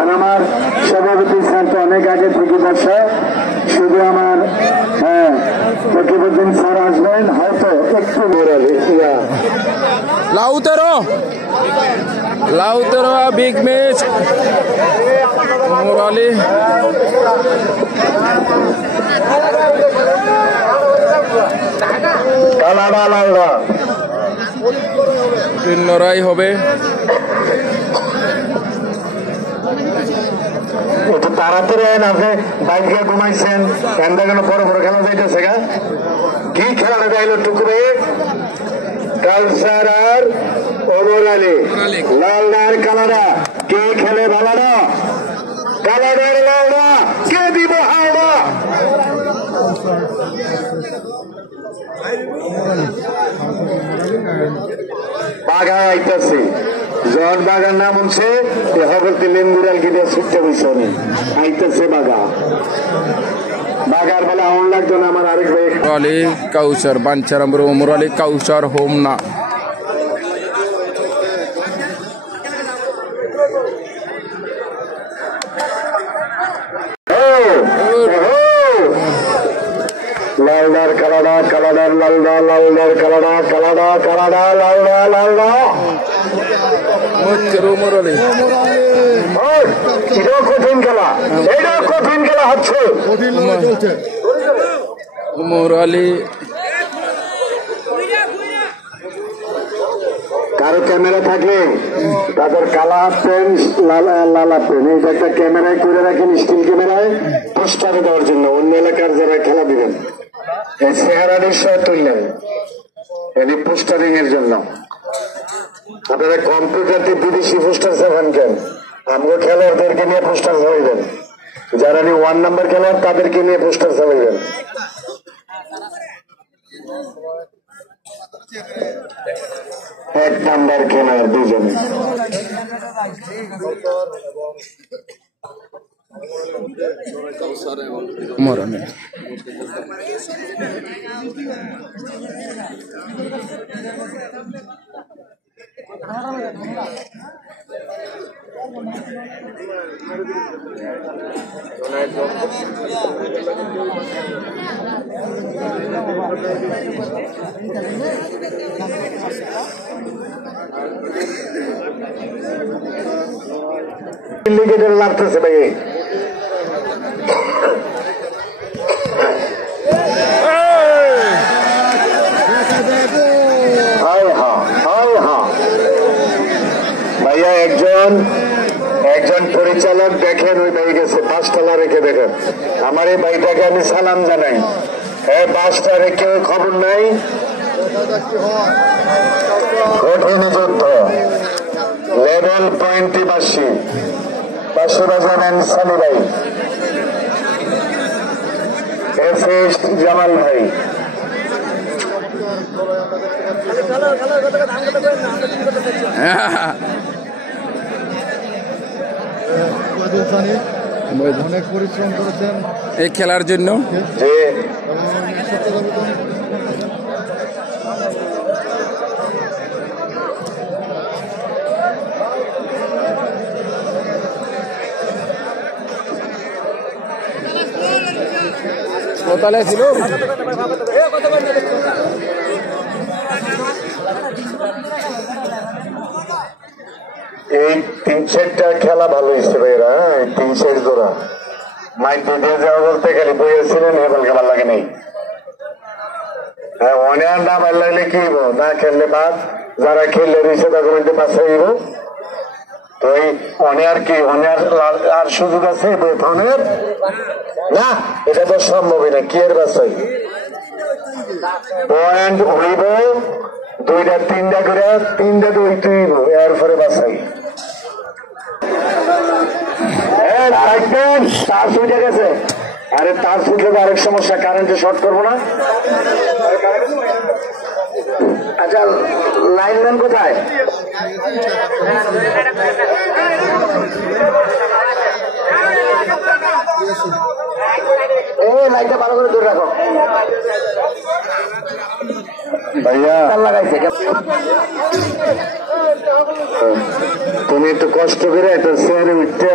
আর আমার সভাপতি স্যার তো অনেক আগে থেকে বসে, শুধু আমার রকিবউদ্দিন স্যার আসবেন হয়তো একটু Lautaro big match Morali লড়াই হবে একটু তাড়াতাড়ি আপনি বাইকে ঘুমাইছেন কেন বড় বড় খেলা যাইতেছে গা কি খেলাটা যাইল টুকুরে কালসার আর ওমর আলী লালদার কালারা কে খেলে ভালারা কালারের লালদা কে দিব হাওড়া বাঘা আইতেছে জন বাগার নাম হচ্ছে হবলতে লেম্বুরাল গিয়ে ছুটতে বসে আইতেছে বাঘা বাগার বেলা আউন লাগতো না আমার আরেক ভাই মুরালি কাউসার বাঞ্চারাম মুরালি কাউসার হোম না লালদার কালাডা কালাডার লালদা লালদার কালাডা কালাডা কালাডা লালদা লালদা মুরালি এটাও কঠিন খেলা, এটাও কঠিন খেলা হচ্ছে মুরালি কারো ক্যামেরা থাকলে তাদের কালা পেন লালা পেন এই একটা ক্যামেরায় করে রাখেন, স্টিল ক্যামেরায় পোস্টারে দেওয়ার জন্য অন্য এলাকার যারা খেলা দিবেন এই চেহারা নিশ্চয় তুললেন এটি পোস্টারিং এর জন্য। আপনারা কম্পিউটারটি বিদেশি পোস্টার চাবেন কেন? আমগো খেলোয়াড়দেরকে নিয়ে পোস্টার চাইবেন, যারা 1 নাম্বার খেলোয়াড় তাদেরকে নিয়ে পোস্টার চাইবেন। এক নাম্বার খেলোয়াড় দুজনে মরণে ইন্ডিকেটর লাগতেছে ভাই ভাইয়া একজন পরিচালক দেখেন ওই ভাই গেছে 5 তলা রেখে দেখেন। আমার এই ভাইটাকে আমি সালাম জানাই, হ্যাঁ 5টা রেখে খবর নাই। কঠিন যুদ্ধ লেভেল 20 পাশে বাজাবেন সানি ভাই, জামাল ভাই, অনেক পরিশ্রম করেছেন এই খেলার জন্য। কোথায় ছিল এই 3-4টা খেলা ভালো হয়েছে ভাইরা, 3-4 জোড়া মাইক দিয়ে যাওয়া বলতে খালি বইয়েছিলেন এবার খেলা লাগে নেই। হ্যাঁ অনেক না ভালো লাগলে কি হইব, না খেললে বাদ, যারা খেললে রয়েছে তাদের বাঁচাইব। তো এই অনেক কি অনেক আর সুযোগ আছে ফোনের না, এটা তো সম্ভবই না, কি এর বাঁচাই পয়েন্ট হইব 2টা 3টা করে 3টা 2 হইব এরপরে বাঁচাই। তার ছুটে গেছে, আরে তার ছুটলে তো আরেক সমস্যা, কারেন্টে শর্ট করবো না। আচ্ছা লাইনম্যান কোথায়? এই লাইটটা ভালো করে ধরে রাখো ভাইয়া, লাগাইছে তুমি একটু কষ্ট করে এটা চেয়ারে উঠতে,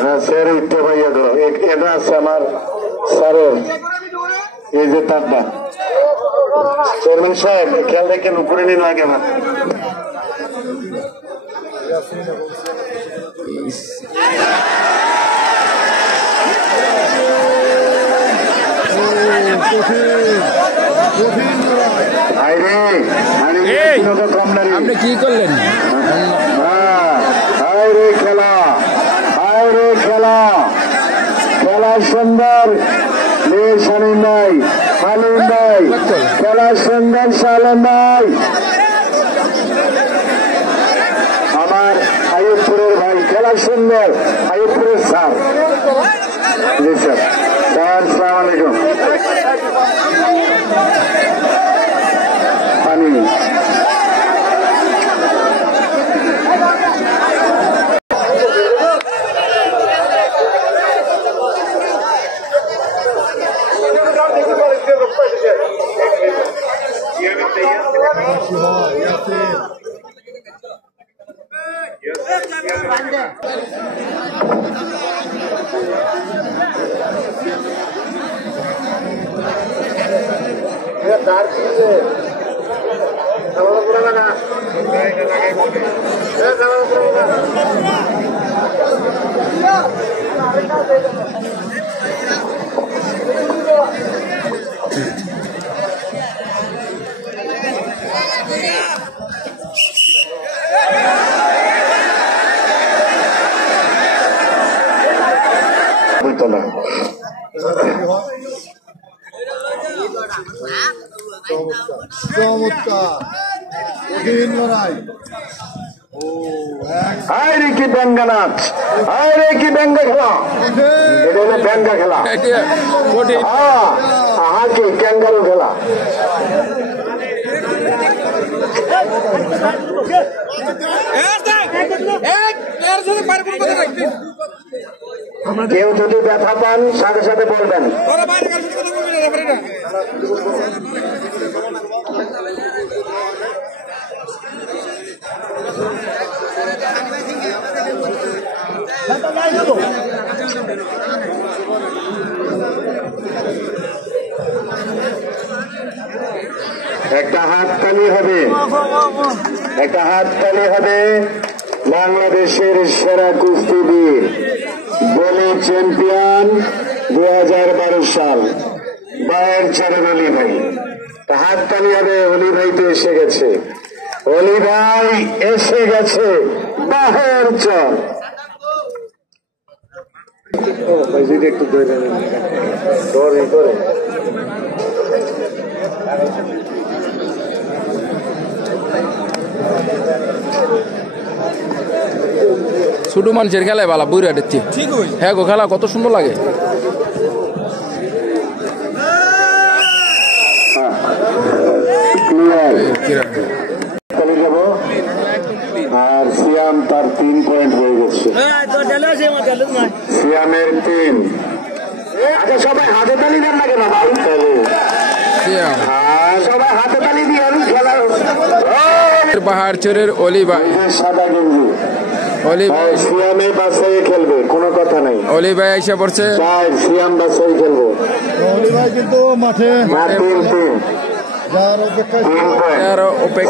হ্যাঁ চেয়ারে উঠতে ভাইয়া ধরো। এটা আছে আমার স্যারের, এই যে তারটা। চেয়ারম্যান সাহেব খেয়াল রেখেন, উপরে নিয়ে লাগে না। আপনি কি করলেন? খেলা খেলা খেলা সুন্দর, শালীন ভাই, হালিম ভাই, খেলা সুন্দর শালীন ভাই, আমার আইয়ুবপুরের ভাই, খেলা সুন্দর আইয়ুবপুরের স্যার। জি স্যার, স্যার সালাম আলাইকুম। পানি আরে কি ব্যঙ্গা নাচ, আরে কি ব্যঙ্গা খেলা, এটা হলো ব্যঙ্গা খেলা, হ্যাঁ কি ক্যাঙ্গারু খেলা। কেউ যদি ব্যথা পান সাথে সাথে বলবেন। একটা হাততালি হবে, একটা হাততালি হবে বাংলাদেশের সেরা কুস্তিবীর, বলি চ্যাম্পিয়ন 2012 সাল বায়ের চরণ অলি ভাই। হাততালি হবে, অলি ভাই তো এসে গেছে, অলি ভাই এসে গেছে বাহের চর। একটু ধরে ধরে ছোট মানুষের খেলায় বালা বুড়া দেখছি। হ্যাঁ গো, খেলা কত সুন্দর লাগে। আর সিয়াম তার 3 পয়েন্ট হয়ে গেছে, সিয়ামের 3। আচ্ছা সবাই হাতে তালি দেন না কেন ভাই? সবাই হাতে তালি দিয়ে খেলা। পাহাড় চরের অলি ভাই, সাদা গেঞ্জি অলি ভাই, সিয়ামে বাসায় খেলবে, কোনো কথা নাই। অলি ভাই এসে পড়ছে, সিয়াম বাসায় খেলবে। অলি ভাই কিন্তু মাঠে 3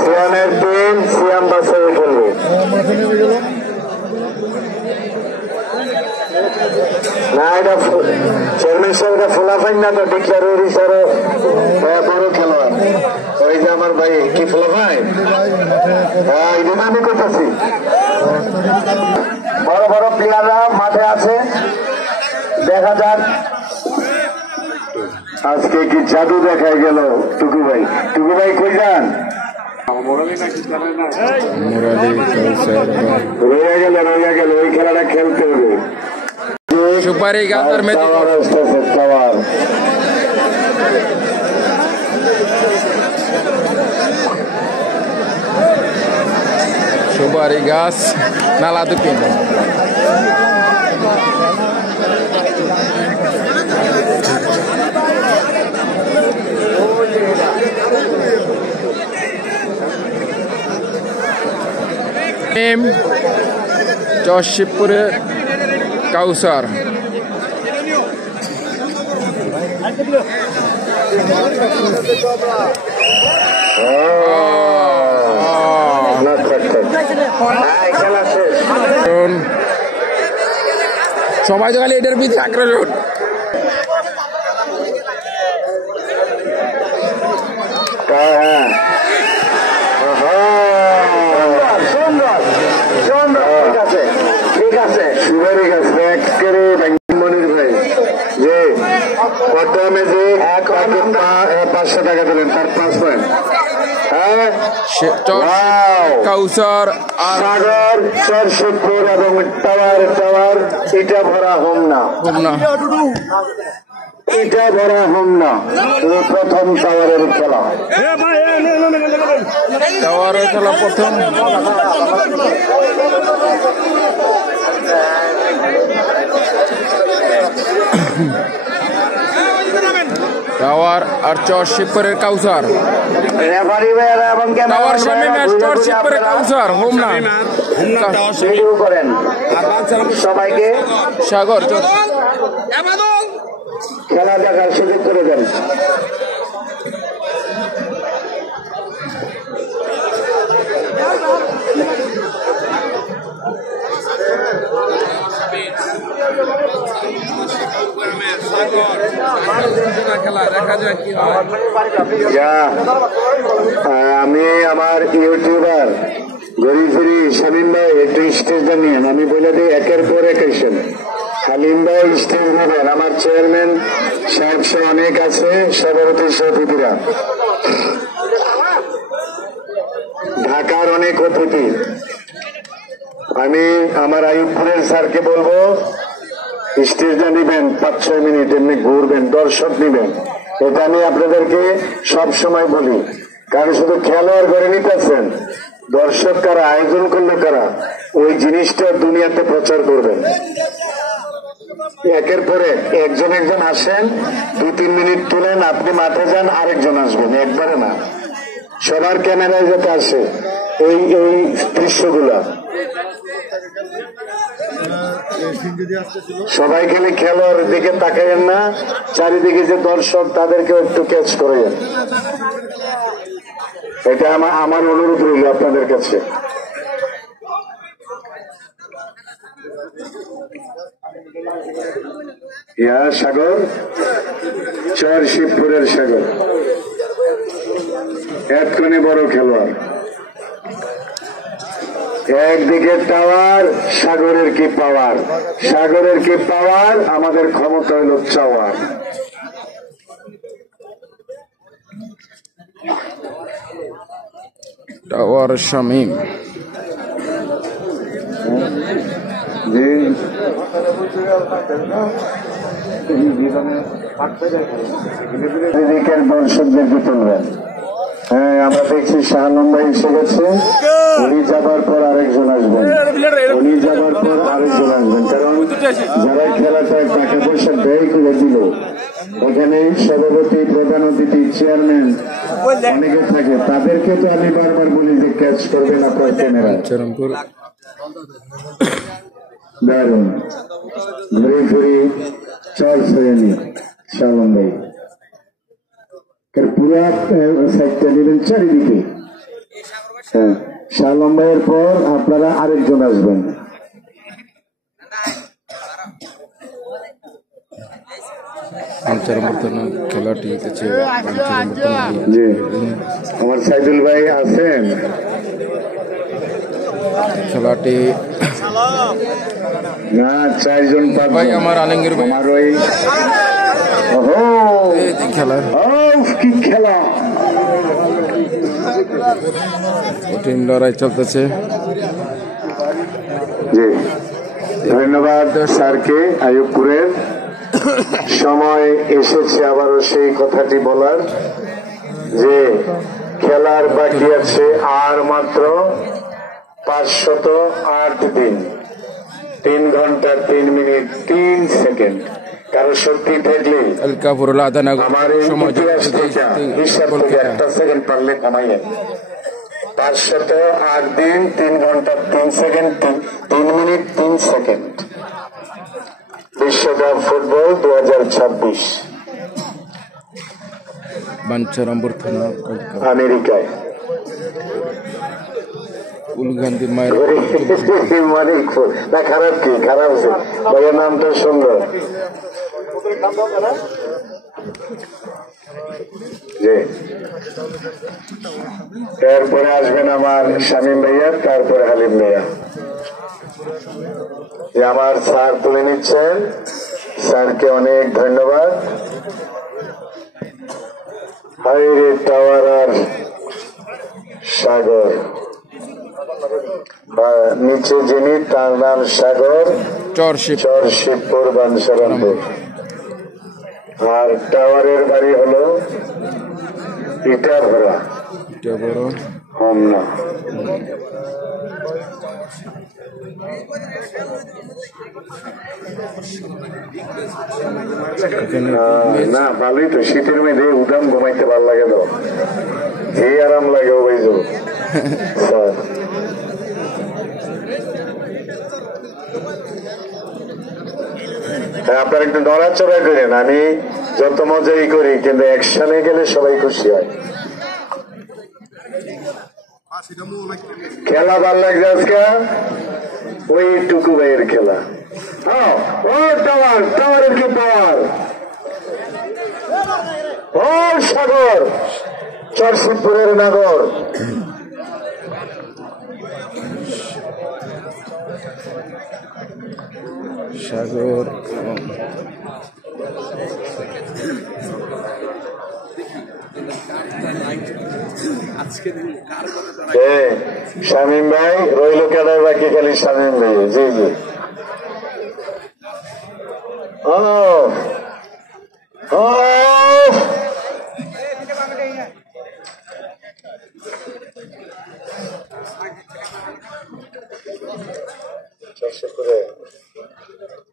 সিয়ামের 3, সিয়াম বাসায় খেলবে। না এটা চেয়ারম্যান সাহেব, এটা ফোলাফাইন না তো, ডিক্লারের হিসাবে বড় খেলোয়াড়। ওই যে আমার ভাই কি ফোলাফাই, হ্যাঁ এই জন্য আমি করতেছি। বড় বড় প্লেয়াররা মাঠে আছে, দেখা যাক আজকে কি জাদু দেখাই গেল। টুকু ভাই, টুকু ভাই কই যান? রয়ে গেল, ওই খেলাটা খেলতে হবে। সুপারি গাছ আর মেথি সুপারি গাছ নালা দুঃখ জশিবপুরে কাউসার। সবাই তো খালি এটার ভিতরে আক্রমণ। ঠিক আছে সুপারি গাছ মনির ভাই যে প্রথমে যে 500 টাকা দিলেন তার 5 পয়েন্ট। হ্যাঁ কাউসার সাগর চরশিবপুর এবং টাওয়ার ইটা ভরা হোম না ইটা ভরা হোম না প্রথম টাওয়ারের খেলা। টাওয়ারের খেলা প্রথম। টাওয়ার আর চরশিবপুরের কাউসার। টাওয়ার সামনে ম্যাচ চরশিবপুরের কাউসার হোম না করেন সবাইকে সাগর খেলা দেখার সুযোগ করে দেন। আমি আমার ইউটিউবার গরিফিরি শামীম ভাই একটু স্টেজটা নিয়েন। আমি বলে দিই একের পর এক এসেন। হালিম ভাই স্টেজ নেবেন। আমার চেয়ারম্যান সাহেব সে অনেক আছে, সভাপতি সভাপতিরা, ঢাকার অনেক অতিথি। আমি আমার আইয়ুবপুরের স্যারকে বলবো স্টেজটা নিবেন 5-6 মিনিট, এমনি ঘুরবেন, দর্শক নিবেন। এটা আমি আপনাদেরকে সব সময় বলি, কারণ শুধু খেলোয়াড় করে নিতেছেন, দর্শক কারা, আয়োজন করলে কারা, ওই জিনিসটা দুনিয়াতে প্রচার করবেন। একের পরে একজন আসেন, 2-3 মিনিট তুলেন, আপনি মাঠে যান, আরেকজন আসবেন, একবারে না। সবার ক্যামেরায় যাতে আসে এই দৃশ্যগুলা। সবাই খালি খেলোয়াড় দিকে তাকাইয়েন না, চারিদিকে যে দর্শক তাদেরকে একটু ক্যাচ করেন। এটা আমার অনুরোধ রইল আপনাদের কাছে। ইয়া সাগর চরশিবপুরের সাগর এতক্ষণে বড় খেলোয়াড়। একদিকে টাওয়ার, সাগরের কি পাওয়ার, সাগরের কি পাওয়ার, আমাদের ক্ষমতা হইল চাওয়ার। টাওয়ার শামীম এদিকের দর্শকদেরকে তুলবেন। হ্যাঁ, আমরা দেখছি শাহানন্দ ভাই এসে গেছে। উনি যাবার পর আরেকজন আসবেন, উনি যাবার পর আরেকজন আসবেন। কারণ যারা খেলাটা টাকা পয়সা ব্যয় করে দিল, এখানে সভাপতি, প্রধান অতিথি, চেয়ারম্যান অনেকে থাকে, তাদেরকে তো আমি বারবার বলি যে ক্যাচ করবেন আপনার ক্যামেরায়। দারুন ঘুরে ঘুরে চল শ্রেণী শালম ভাই পুরা সাইডটা নিলেন চারিদিকে। হ্যাঁ, শালম ভাইয়ের পর আপনারা আরেকজন আসবেন। খেলাটি জি, আমার সাইদুল ভাই আছেন। খেলাটি না, 4 জন ভাই আমার আলমগীর ভাই, আমার ওই খেলা কি খেলা, কঠিন লড়াই চলতেছে। জি, ধন্যবাদ স্যারকে। আইয়ুবপুরের সময় এসেছে আবারও সেই কথাটি বলার যে খেলার বাকি আছে আর মাত্র 508 দিন, 3 ঘন্টা 3 মিনিট 3 সেকেন্ড। কারো শক্তি থাকলে আমার এই ইতিহাস থেকে হিসাব থেকে 1 সেকেন্ড পারলে কমাইয়েন। 508 দিন 3 ঘন্টা 3 সেকেন্ড 3 মিনিট 3 সেকেন্ড। বিশ্বকাপ ফুটবল 2026 বাঞ্ছারামপুর থানা আমেরিকায়। উলগান্ধী মায়ের না খারাপ কি খারাপ আছে ভাইয়ের নামটা সুন্দর। তারপরে আসবেন আমার শামীম ভাইয়া, তারপরে হালিম ভাইয়া। আমার স্যার তুলে নিচ্ছেন, স্যারকে অনেক ধন্যবাদ। হাইরে টাওয়ার আর সাগর, নিচে যিনি তার নাম সাগর, চরশিবপুর বাঞ্ছারামপুর। আর টাওয়ারের বাড়ি হলো ইটাভরা হোমনা। না ভালোই তো, শীতের মধ্যে উদাম ঘুমাইতে ভালো লাগে তো, এই আরাম লাগে ও ভাই যাবো। আপনার একটু নড়াচড়া করেন, আমি যত মজাই করি কিন্তু একসাথে গেলে সবাই খুশি হয়। খেলা ভাল লাগছে আজকে, ওই টুকু ভাইয়ের খেলা। ও টাওয়ার, টাওয়ারের কি পাওয়ার! ও সাগর, চরশিবপুরের নাগর। সাগর শামীম ভাই রইল কেডার বাকি, খালি শামীম ভাই। জি জি। ও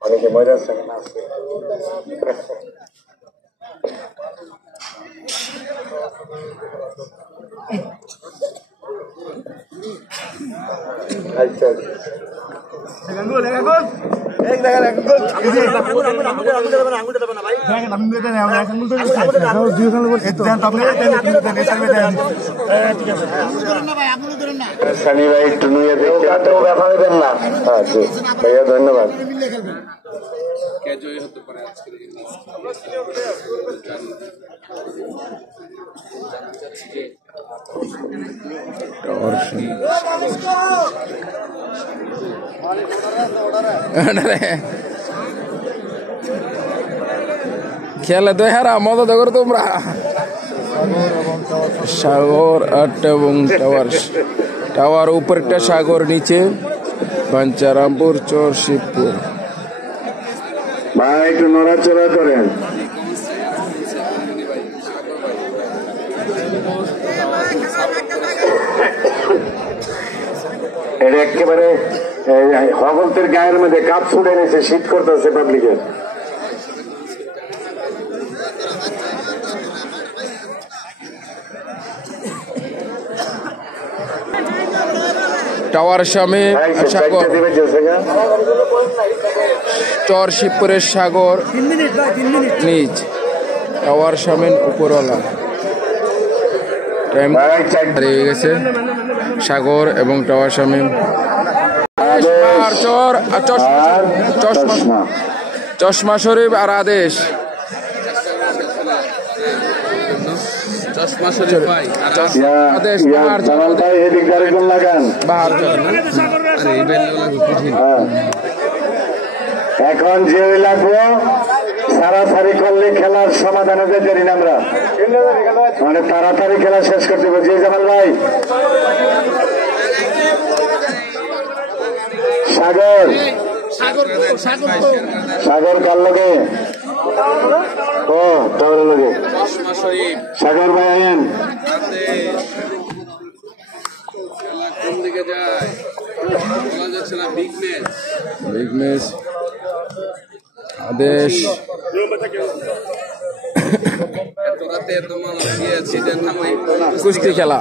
অনেকে মজা আছে না। আচ্ছা সানি ভাই একটু নুয়ে দেখতে ব্যথা দেবেন না। ভাইয়া ধন্যবাদ। খেলা তো হারা মজা তো করো তোমরা। সাগর এবং টাওয়ার, টাওয়ার উপরটা সাগর, নিচে বাঞ্ছারামপুর চরশিবপুর। ভাই একটু নড়াচড়া করেন। এটা একেবারে হগলতের গায়ের মধ্যে কাপ ছুটে নিয়েছে, শীত করতেছে পাবলিকের। টাওয়ার সামনে সাগর, চরশিবপুরের সাগর নিচ, টাওয়ার সামনে উপরওয়ালা। টাইম হারিয়ে গেছে সাগর এবং টাওয়ার সামনে। চশমা শরীফ আর আদেশ। এখন যে লাগবো সারাসারি করলে খেলার সমাধানে জানি না আমরা, মানে তাড়াতাড়ি খেলা শেষ করতে হবে। যে জামাল ভাই সাগর, সাগর কার লগে? ও তোর লগে সাগর ভাই আইন। বিগ ম্যাচ আদেশ। কুস্তি খেলা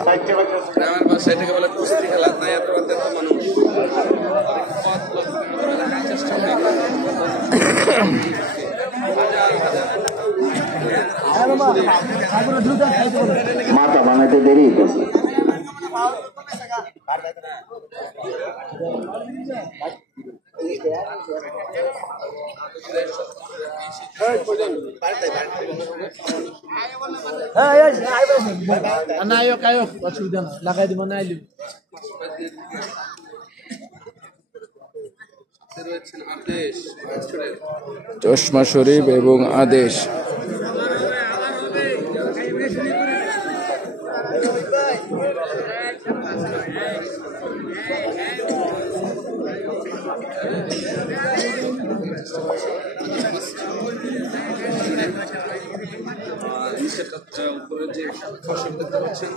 সেটাকে বলে কুস্তি খেলা, তাই এত মানুষ চেষ্টা মাথা বানাইতে দেরি হইতেছে। অসুবিধা না, লাগাই দিব না আইলি চশমা শরীফ এবং আদেশ। উপরে যে ফসল দেখতে পাচ্ছেন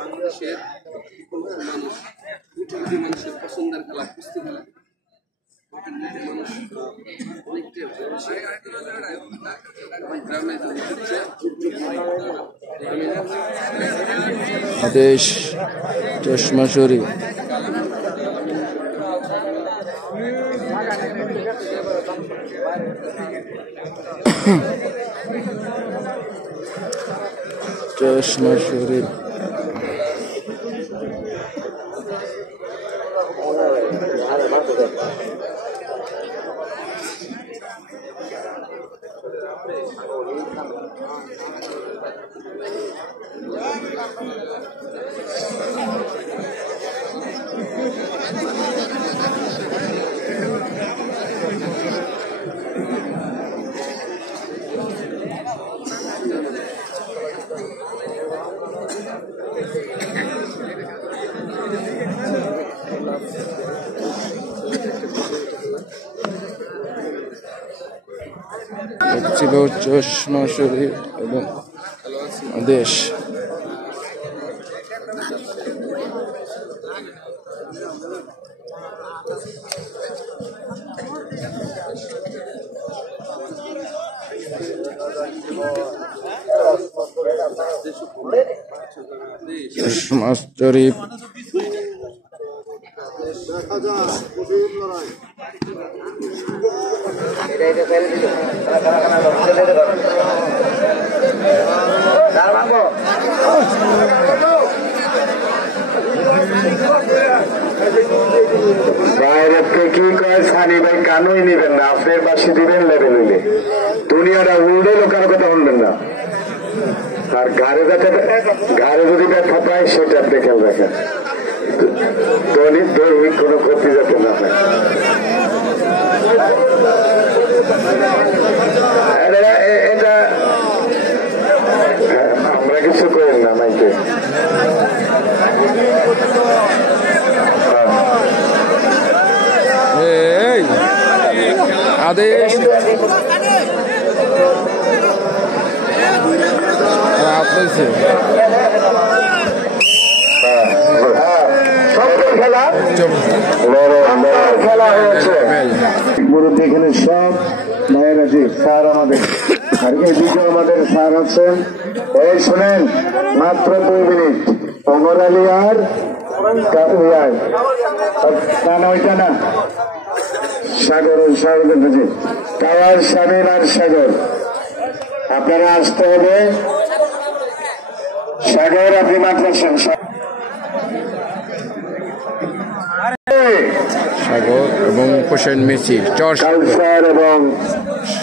বাংলাদেশের মানুষ মানুষের পছন্দের খেলা কুস্তি খেলা। মানুষ আদেশ চশমা শরীফ। চশমা শরীফ ছিল চশমা শরীফ এবং আদেশ। চশমা শরীফ বাইরেকে কি কয় সানি ভাই কানুই নিবেন না, আপনার পাশে দিবেন লেভেল হইলে দুনিয়াটা উল্টে লোকের কথা শুনবেন না। আর ঘরে যাতে ঘরে যদি ব্যথা পায় সেটা আপনি খেয়াল রাখেন, দৈহিক কোনো ক্ষতি যাতে না হয়। এটা আমরা কিছু করেন না মাইকে। আদেশ খেলা হয়েছে মুরব্বী এখানে সব ভাইয়েরাজি স্যার আমাদের, আর এদিকে আমাদের স্যার আছেন। এই শোনেন, মাত্র 2 মিনিট অমর আলী আর না ওইটা না সাগর সাগরজি কাওয়ার শামীম আর সাগর, আপনারা আসতে হবে। সাগর আপনি মাত্র সাগর এবং হোসেন মেসি, কাউসার এবং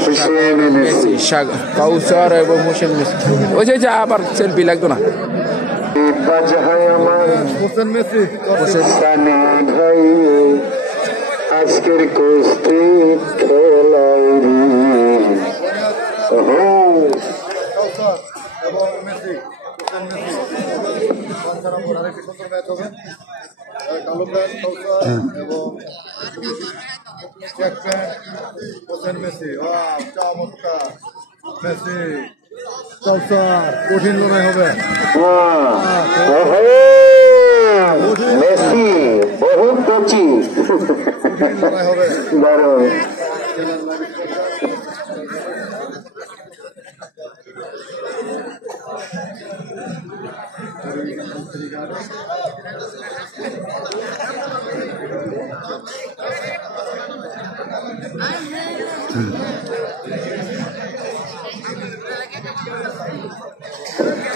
হোসেন মেসি, কাউসার এবং হোসেন মেসি। ওই যে আবার সেলফি লাগতো না। আমার হোসেন মেসি সানি ভাই আজকের কুস্তি খেলাই এবং মেসি হোসেন মেসি আরেকটি সুন্দর ম্যাচ হবে। কালুম এবং চেক প্যান্ট হোসেন মেসি চমৎকার মেসি কাউসার কঠিন লড়াই হবে মেসি বহু কচি কঠিন লড়াই হবে দারুণ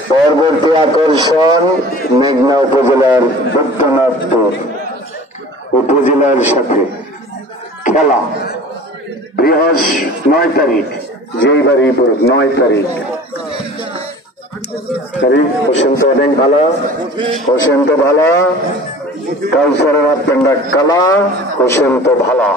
পরবর্তী আকর্ষণ মেঘনা উপজেলার বুদ্ধনাথপুর উপজেলার সাথে খেলা বৃহস্পতি 9 তারিখ যেইবারই 9 তারিখ হোসেন তো অনেক ভালো হোসেন তো ভালো কাউসারের আপনারা কালা হোসেন তো ভালো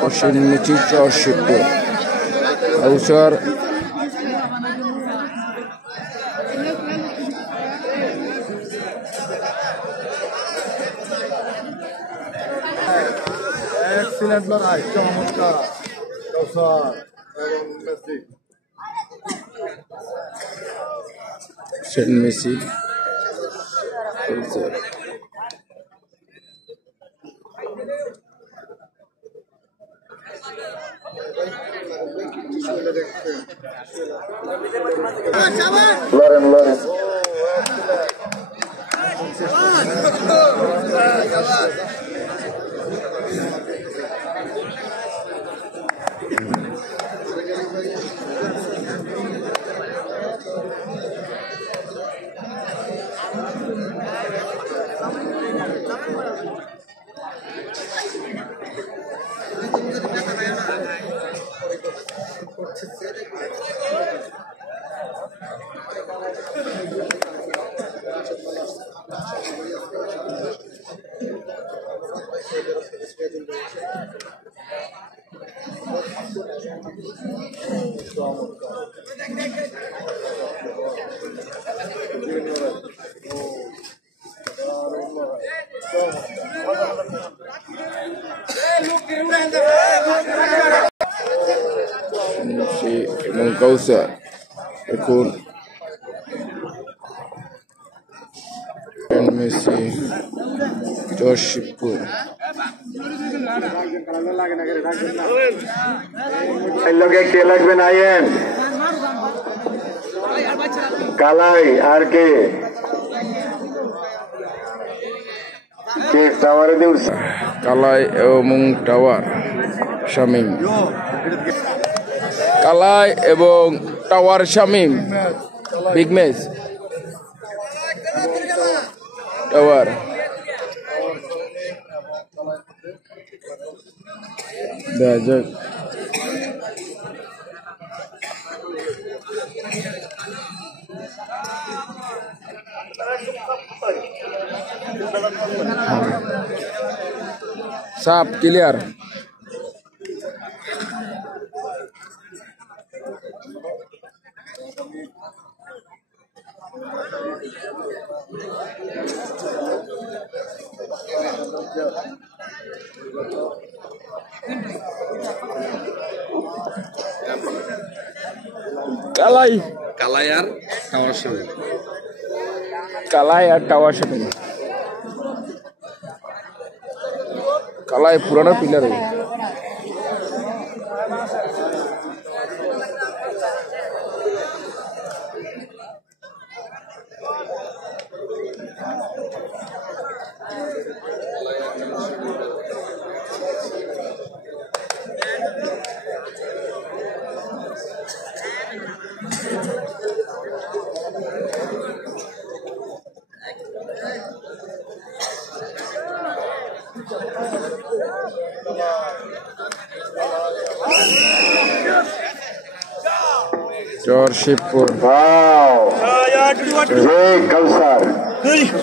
হোসেন মিচি চরশিবপুর কাউসার এক্সিলেন্ট লড়াই চমৎকার কাউসার এবং মেসি হোসেন মেসি কাউসার লড়েন লড়েন এবং কাউসার এখন মেসি চরশিবপুর লোকে কে লাগবেন আইয়েন কালাই আর কে টাওয়ারে দিউস কালাই এবং টাওয়ার শামিম কালাই এবং tower Shamim big match tower দেখা যাক সাপ ক্লিয়ার কালাই কালাই আর টাওয়ার শামিম কালাই আর টাওয়ার শামিম কালাই পুরানো পিলার টাওয়ার শিবপুর। যে কাউসার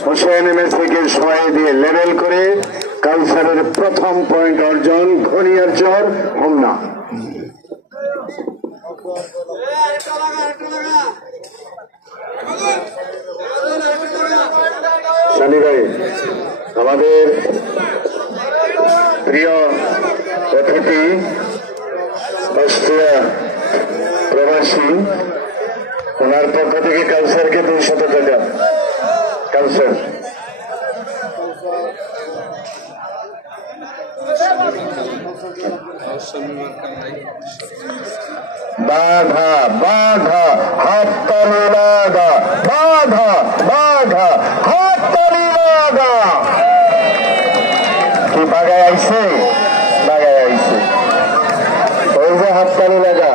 হোসেন মেসিকে সহায় দিয়ে লেভেল করে কাউসারের প্রথম পয়েন্ট অর্জন। ঘনিয়ার চর হোমনা। সানি ভাই, আমাদের প্রিয় অতিথি অস্ট্রিয়া প্রবাসী, ওনার পক্ষ থেকে কাউসারকে 200 টাকা। কাউসার বাধা বাধা হাততালি লাগা, বাধা বাধা হাততালি লাগা। কি বাগায় আইছে? বাগায় আইছে। ওই যে হাততালি লাগা,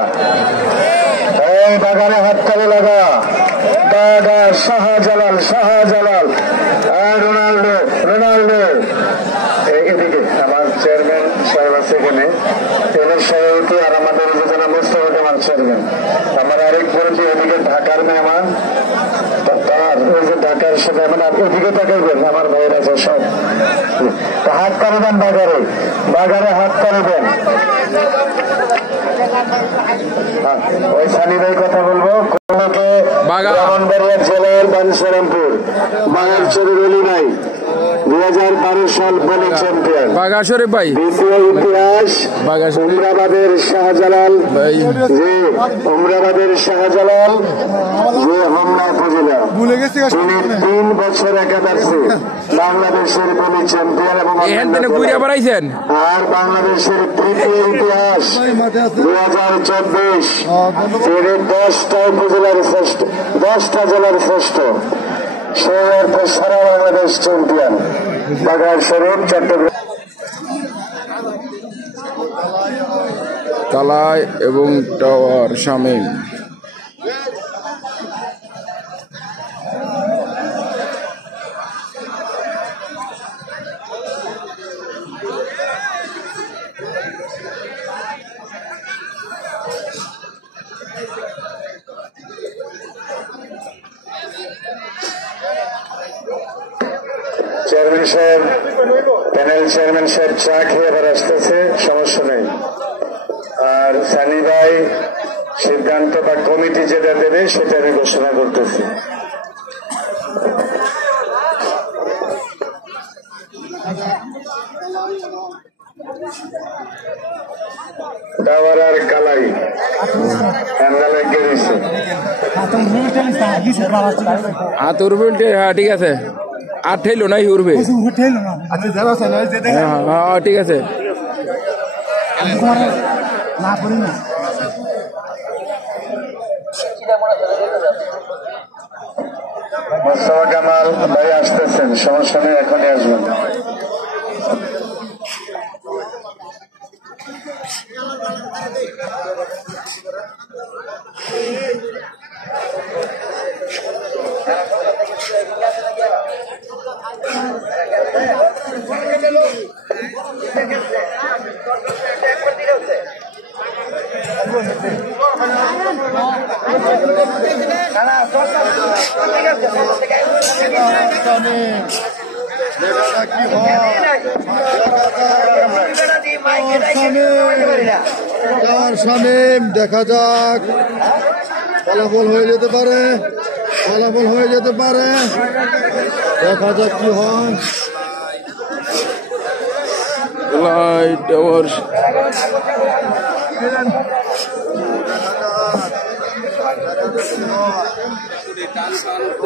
এই বাগানে হাততালি লাগা। বাগা শাহজালাল, শাহজালাল আর রোনাল্ডো, রোনাল্ডো। এদিকে আমার চেয়ারম্যান সাহেব আছে এখানে, এদের সভাপতি আর আমাদের যোজনা মোস্তফা কামাল চেয়ারম্যান। আমার আরেক বন্ধু এদিকে ঢাকার মেহমান, তার ওই যে ঢাকার সাথে মানে এদিকে তাকাইবেন আমার ভাইয়ের আছে সব। হাত তালিবেন বাগারে, বাগারে হাত তালিবেন। ওই সানি ভাই কথা বলবো। কোনকে ব্রাহ্মণবাড়িয়া জেলার বাঞ্ছারামপুর বাগার চরের অলি নাই 2012 সাল বলে চ্যাম্পিয়ন। বাগা শরীফ ভাই দ্বিতীয় ইতিহাস উমরাবাদের শাহজালাল, যে উমরাবাদের শাহজালাল যে হোমনা উপজেলা, তিনি 3 বছর একাদশে বাংলাদেশের বলি চ্যাম্পিয়ন এবং আর বাংলাদেশের তৃতীয় ইতিহাস 2024 তিনি 10টা উপজেলার শ্রেষ্ঠ, 10টা জেলার শ্রেষ্ঠ, সেই অর্থে সারা বাংলাদেশ চ্যাম্পিয়ন। বাগার শরীফ চট্টগ্রাম। কালাই এবং টাওয়ার শামীম। চেয়ারম্যান সাহেব, প্যানেল চেয়ারম্যান সাহেব চা খেয়ে আবার আসতেছে, সমস্যা নেই। আর সানি ভাই সিদ্ধান্ত বা কমিটি যেটা দেবে সেটা আমি ঘোষণা করতেছি। টাওয়ার আর কালাই হ্যান্ডালে গেছে। হ্যাঁ ঠিক আছে, আর ঠেলো নাই উড়বে। হ্যাঁ ঠিক আছে। মোস্তফা কামাল ভাই আসতেছেন, সমস্যা নেই, এখনই আসবেন। শামীম, দেখা যাক, ফলাফল হয়ে যেতে পারে, ফলাফল হয়ে যেতে পারে, দেখা যাক কি হয়। টাওয়ার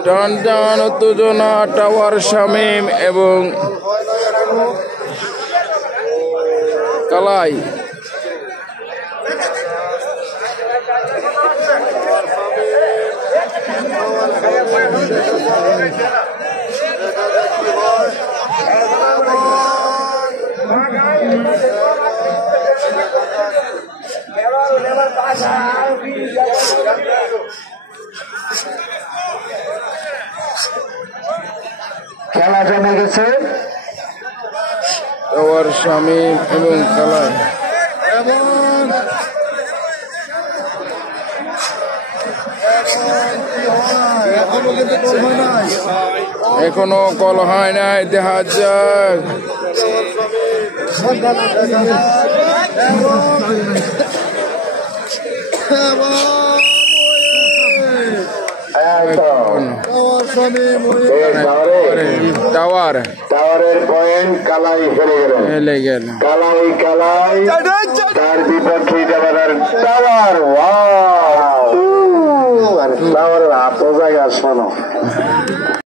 টান টান উত্তেজনা, টাওয়ার শামীম এবং কালাই। খেলা জমে গেছে। টাওয়ার শামীম এবং কালাই। এখনো কিন্তু কল হয় নাই। এখনো কল হয় নাই, দেখা যাক। টাওয়ার টাওয়ারের পয়েন্ট কালাই হেরে গেল। হেলে গেল। কালাই তার